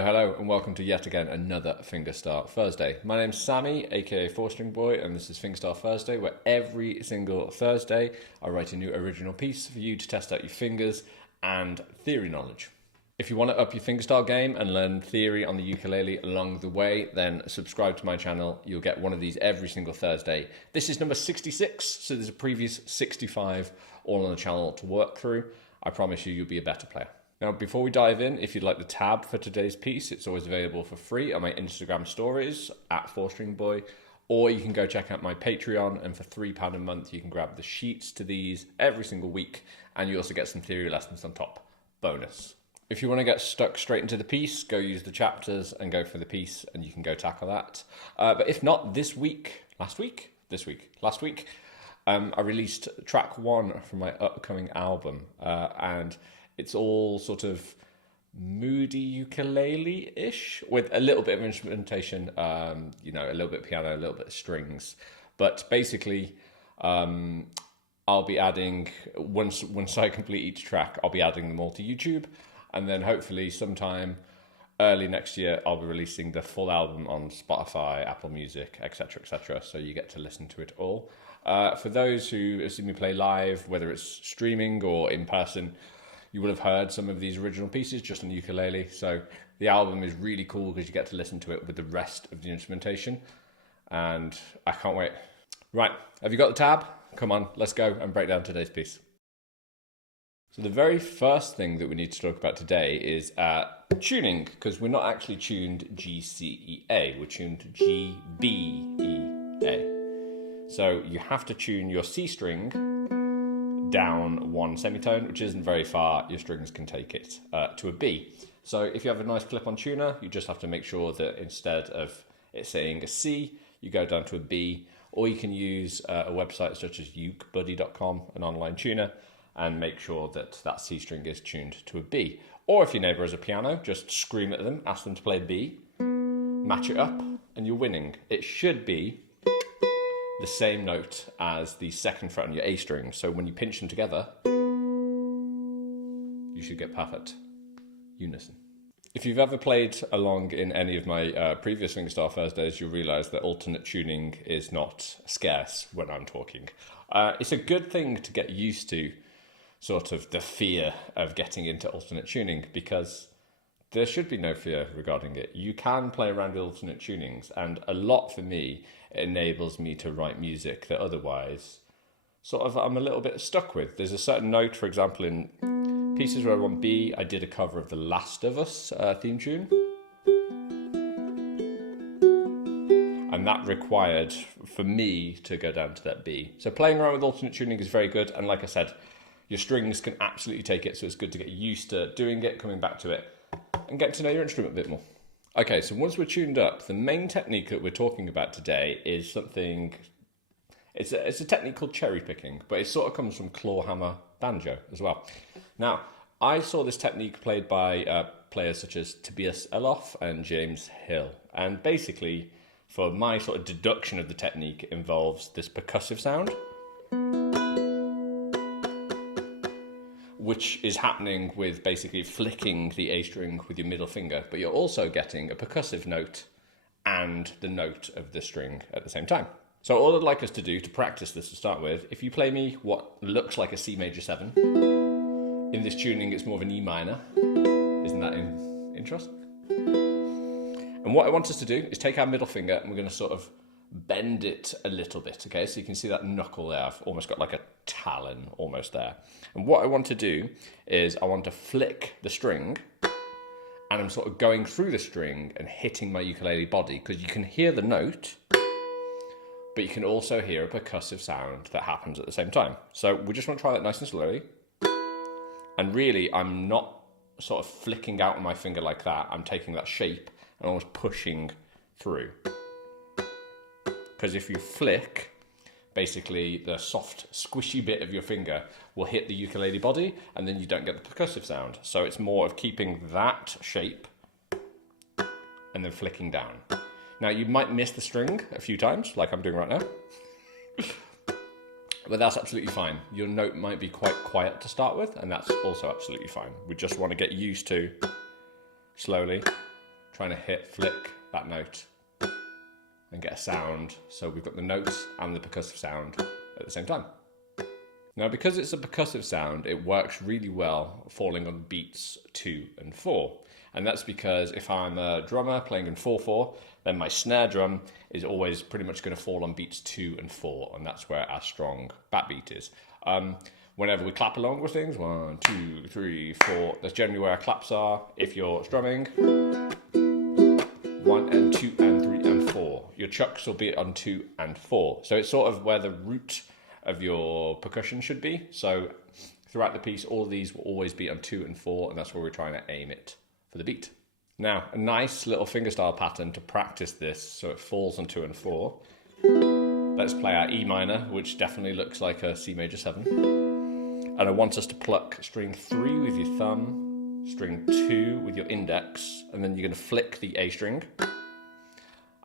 Hello, and welcome to yet again another Fingerstyle Thursday. My name's Sammy, aka 4-String Boy, and this is Fingerstyle Thursday, where every single Thursday I write a new original piece for you to test out your fingers and theory knowledge. If you want to up your fingerstyle game and learn theory on the ukulele along the way, then subscribe to my channel. You'll get one of these every single Thursday. This is number 66, so there's a previous 65 all on the channel to work through. I promise you'll be a better player. Now, before we dive in, if you'd like the tab for today's piece, it's always available for free on my Instagram stories at 4-String Boy, or you can go check out my Patreon, and for £3 a month, you can grab the sheets to these every single week, and you also get some theory lessons on top. Bonus. If you want to get stuck straight into the piece, go use the chapters and go for the piece, and you can go tackle that. But if not, last week, I released track 1 from my upcoming album, and it's all sort of moody ukulele-ish with a little bit of instrumentation, a little bit of piano, a little bit of strings. But basically, I'll be adding, once I complete each track, I'll be adding them all to YouTube. And then hopefully sometime early next year, I'll be releasing the full album on Spotify, Apple Music, etc., etc. So you get to listen to it all. For those who have seen me play live, whether it's streaming or in person, you will have heard some of these original pieces just on the ukulele. So the album is really cool because you get to listen to it with the rest of the instrumentation. And I can't wait. Right, have you got the tab? Come on, let's go and break down today's piece. So the very first thing that we need to talk about today is tuning, because we're not actually tuned G, C, E, A. We're tuned G, B, E, A. So you have to tune your C string down 1 semitone, which isn't very far. Your strings can take it to a B. So if you have a nice clip-on tuner, you just have to make sure that instead of it saying a C, you go down to a B, or you can use a website such as ukebuddy.com, an online tuner, and make sure that that C string is tuned to a B. Or if your neighbour has a piano, just scream at them, ask them to play B, match it up, and you're winning. It should be the same note as the second fret on your A string. So when you pinch them together, you should get perfect unison. If you've ever played along in any of my previous Fingerstyle Thursdays, you'll realise that alternate tuning is not scarce when I'm talking. It's a good thing to get used to, sort of the fear of getting into alternate tuning, because there should be no fear regarding it. You can play around with alternate tunings, and a lot for me, it enables me to write music that otherwise sort of I'm a little bit stuck with. There's a certain note, for example, in pieces where I want B, I did a cover of The Last of Us theme tune. And that required for me to go down to that B. So playing around with alternate tuning is very good. And like I said, your strings can absolutely take it. So it's good to get used to doing it, coming back to it, and getting to know your instrument a bit more. Okay, so once we're tuned up, the main technique that we're talking about today is something, it's a technique called cherry picking, but it sort of comes from clawhammer banjo as well. Now, I saw this technique played by players such as Tobias Eloff and James Hill. And basically, for my sort of deduction of the technique, it involves this percussive sound, which is happening with basically flicking the A string with your middle finger, but you're also getting a percussive note and the note of the string at the same time. So all I'd like us to do to practice this to start with, if you play me what looks like a C major 7, in this tuning it's more of an E minor. Isn't that interesting? And what I want us to do is take our middle finger and we're going to sort of bend it a little bit, okay? So you can see that knuckle there. I've almost got like a talon almost there. And what I want to do is I want to flick the string, and I'm sort of going through the string and hitting my ukulele body, because you can hear the note, but you can also hear a percussive sound that happens at the same time. So we just want to try that nice and slowly. And really, I'm not sort of flicking out on my finger like that. I'm taking that shape and almost pushing through. Because if you flick, basically the soft, squishy bit of your finger will hit the ukulele body, and then you don't get the percussive sound. So it's more of keeping that shape and then flicking down. Now, you might miss the string a few times, like I'm doing right now. But that's absolutely fine. Your note might be quite quiet to start with, and that's also absolutely fine. We just want to get used to slowly trying to flick that note and get a sound. So we've got the notes and the percussive sound at the same time. Now, because it's a percussive sound, it works really well falling on beats 2 and 4. And that's because if I'm a drummer playing in 4/4, then my snare drum is always pretty much going to fall on beats 2 and 4, and that's where our strong backbeat is. Whenever we clap along with things, 1, 2, 3, 4, that's generally where our claps are. If you're strumming, 1 and 2 and 3 and 4. Your chucks will be on 2 and 4. So it's sort of where the root of your percussion should be. So throughout the piece, all of these will always be on 2 and 4, and that's where we're trying to aim it for the beat. Now, a nice little fingerstyle pattern to practice this so it falls on 2 and 4. Let's play our E minor, which definitely looks like a C major 7. And I want us to pluck string 3 with your thumb, string 2 with your index, and then you're going to flick the A string,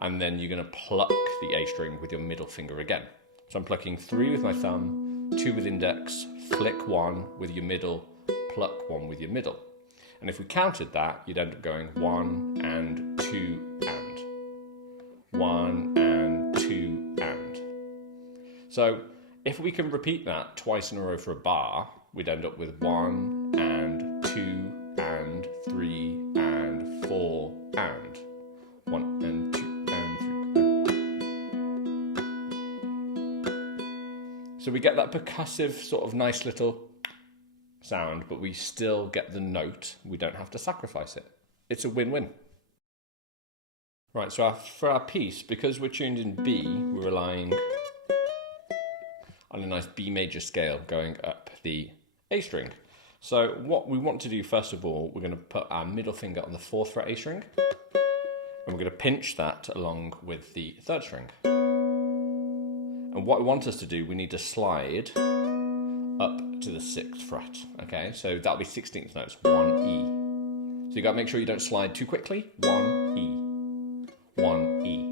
and then you're going to pluck the A string with your middle finger again. So I'm plucking 3 with my thumb, 2 with index, flick 1 with your middle, pluck 1 with your middle. And if we counted that, you'd end up going 1 and 2 and 1 and 2 and. So if we can repeat that twice in a row for a bar, we'd end up with 1 and 2 and 3 and 4 and 1 and 2 and 3 and. So we get that percussive sort of nice little sound, but we still get the note. We don't have to sacrifice it. It's a win-win. Right, so for our piece, because we're tuned in B, we're relying on a nice B major scale going up the A string. So what we want to do, first of all, we're going to put our middle finger on the 4th fret A string, and we're going to pinch that along with the 3rd string. And what I want us to do, we need to slide up to the 6th fret, okay? So that'll be 16th notes, 1 E. So you got to make sure you don't slide too quickly, 1 E, 1 E.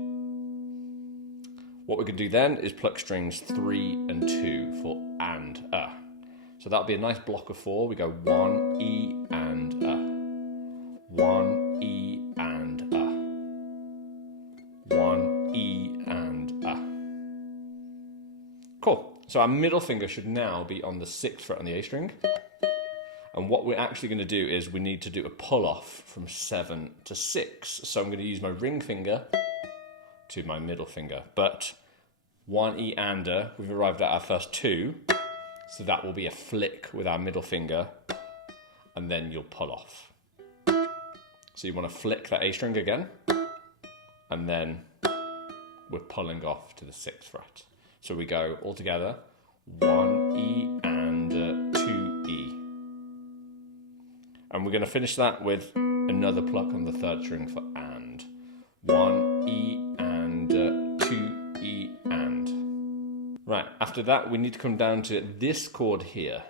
What we're going to do then is pluck strings 3 and 2 for and. So that'll be a nice block of 4. We go 1 E and 1 E and 1 E and Cool. So our middle finger should now be on the 6th fret on the A string. And what we're actually going to do is we need to do a pull off from 7 to 6. So I'm going to use my ring finger to my middle finger. But 1 E and we've arrived at our first 2. So that will be a flick with our middle finger. And then you'll pull off. So you want to flick that A string again. And then we're pulling off to the 6th fret. So we go all together, 1 E and 2 E. And we're going to finish that with another pluck on the 3rd string for and. 1 E and 2 E and. Right, after that we need to come down to this chord here,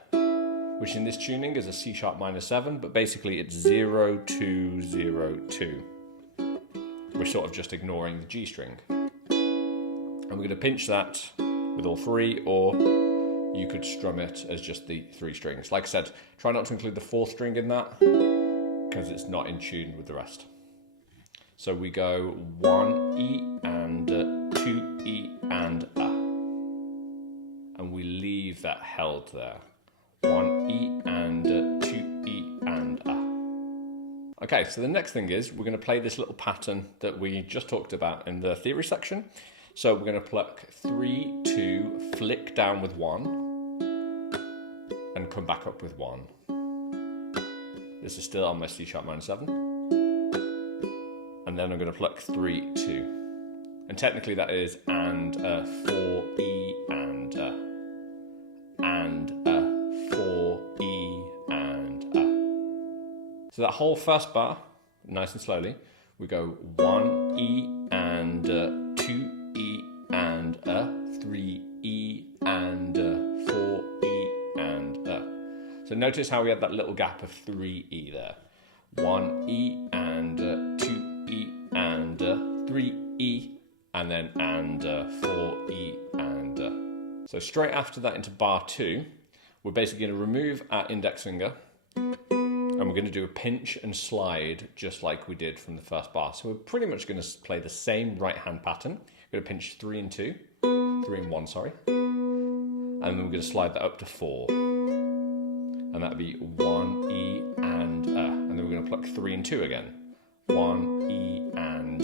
which in this tuning is a C sharp minor 7, but basically it's 0, 2, 0, 2. We're sort of just ignoring the G string. And we're going to pinch that with all 3, or you could strum it as just the 3 strings. Like I said, try not to include the 4th string in that, because it's not in tune with the rest. So we go 1 E and 2 E and we leave that held there. 1 E and 2 E and Okay, so the next thing is we're going to play this little pattern that we just talked about in the theory section. So we're going to pluck 3, 2, flick down with 1, and come back up with 1. This is still on my C sharp minor 7. And then I'm going to pluck 3, 2. And technically that is and 4 E and 4 E and So that whole first bar, nice and slowly, we go 1 E and 2 E and 3 E and 4 E and So notice how we had that little gap of 3 E there. 1 E and 2 E and 3 E and then 4 E and So straight after that into bar 2, we're basically going to remove our index finger and And we're going to do a pinch and slide just like we did from the first bar. So we're pretty much going to play the same right hand pattern. We're going to pinch 3 and 2, 3 and 1, sorry. And then we're going to slide that up to 4. And that'd be 1, E, and then we're going to pluck 3 and 2 again. 1, E, and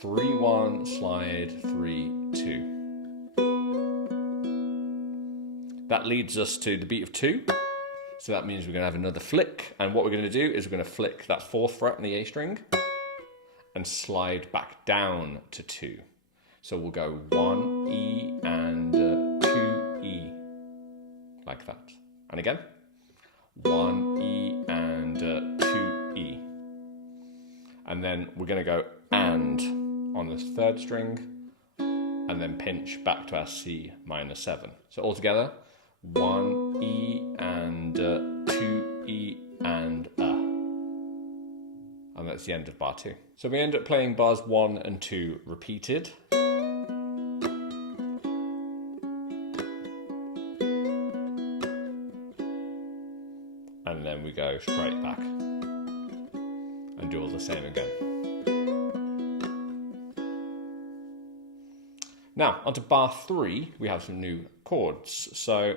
3, 1, slide, 3, 2. That leads us to the beat of 2. So that means we're going to have another flick. And what we're going to do is we're going to flick that 4th fret on the A string and slide back down to 2. So we'll go 1, E, and 2, E, like that. And again, 1, E, and 2, E. And then we're going to go and on this 3rd string, and then pinch back to our C minor 7. So altogether, 1, E, and 2, E, and and that's the end of bar 2. So we end up playing bars 1 and 2 repeated. And then we go straight back and do all the same again. Now, onto bar 3, we have some new chords. So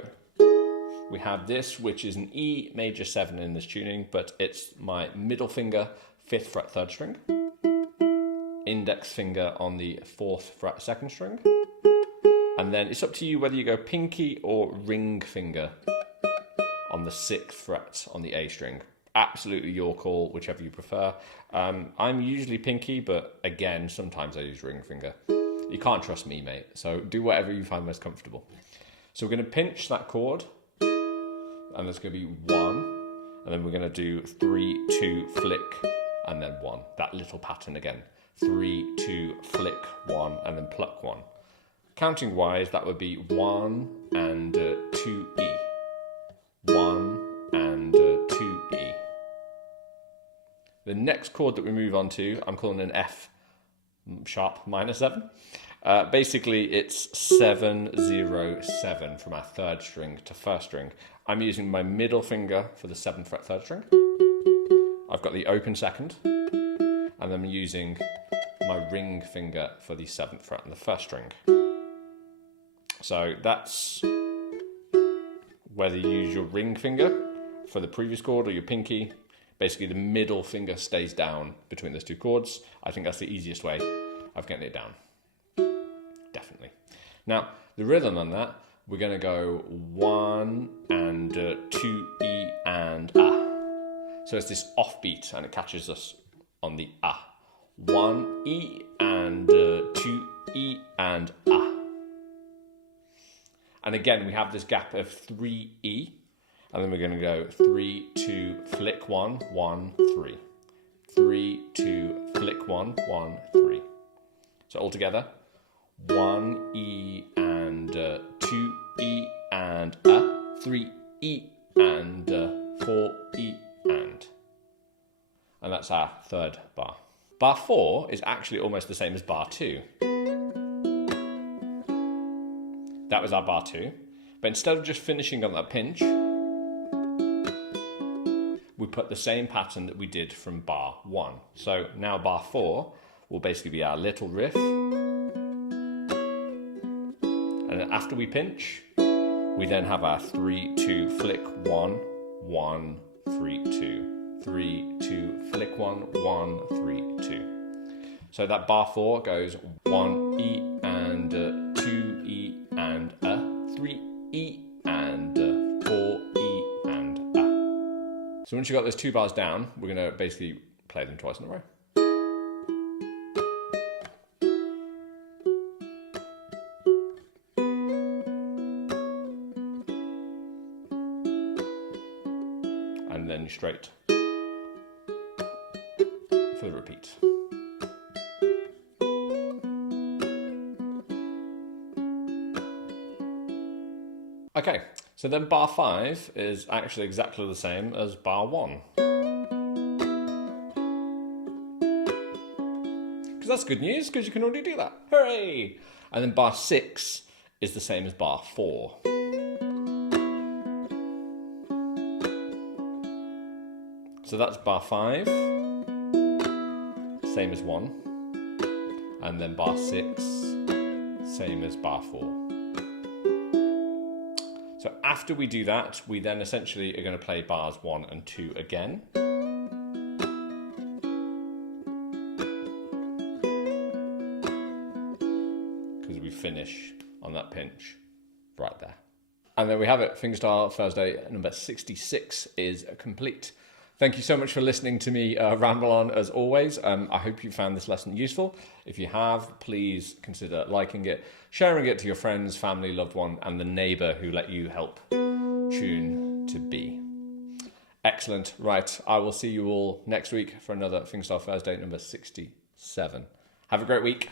we have this, which is an E major 7 in this tuning, but it's my middle finger, 5th fret 3rd string, index finger on the 4th fret 2nd string, and then it's up to you whether you go pinky or ring finger on the 6th fret on the A string. Absolutely your call, whichever you prefer. I'm usually pinky, but again, sometimes I use ring finger. You can't trust me, mate, so do whatever you find most comfortable. So we're going to pinch that chord, and there's going to be 1, and then we're going to do 3, 2, flick, and then 1. That little pattern again. 3, 2, flick, 1, and then pluck 1. Counting wise, that would be 1 and 2 E. 1 and 2 E. The next chord that we move on to, I'm calling an F sharp minor 7. Basically, it's 7, 0, 7 from our 3rd string to 1st string. I'm using my middle finger for the 7th fret 3rd string. I've got the open 2nd, and I'm using my ring finger for the 7th fret on the 1st string. So that's whether you use your ring finger for the previous chord or your pinky. Basically, the middle finger stays down between those two chords. I think that's the easiest way of getting it down. Definitely. Now, the rhythm on that, we're going to go 1 and 2 E and So it's this offbeat, and it catches us on the 1 E and 2 E and And again, we have this gap of 3 E, and then we're going to go 3, 2, flick 1, 1, 3. 3, 2, flick 1, 1, 3. So altogether, 1 E and 2 E and 3 E and 4 E and that's our 3rd bar. Bar 4 is actually almost the same as bar 2. That was our bar 2, but instead of just finishing on that pinch, we put the same pattern that we did from bar 1. So now bar 4 will basically be our little riff, and then after we pinch, we then have our 3, 2, flick 1, 1, 3, 2. 3, 2, flick 1, 1, 3, 2. So that bar 4 goes 1 E and 2 E and 3 E and 4 E and So once you've got those 2 bars down, we're going to basically play them twice in a row. And then straight for the repeat. Okay, so then bar 5 is actually exactly the same as bar 1. Because that's good news, because you can already do that. Hooray! And then bar 6 is the same as bar 4. So that's bar 5, same as 1, and then bar 6, same as bar 4. So after we do that, we then essentially are going to play bars 1 and 2 again. Because we finish on that pinch right there. And there we have it. Fingerstyle Thursday number 66 is complete. Thank you so much for listening to me ramble on as always. I hope you found this lesson useful. If you have, please consider liking it, sharing it to your friends, family, loved one, and the neighbour who let you help tune to be. Excellent. Right. I will see you all next week for another Fingerstyle Thursday number 67. Have a great week.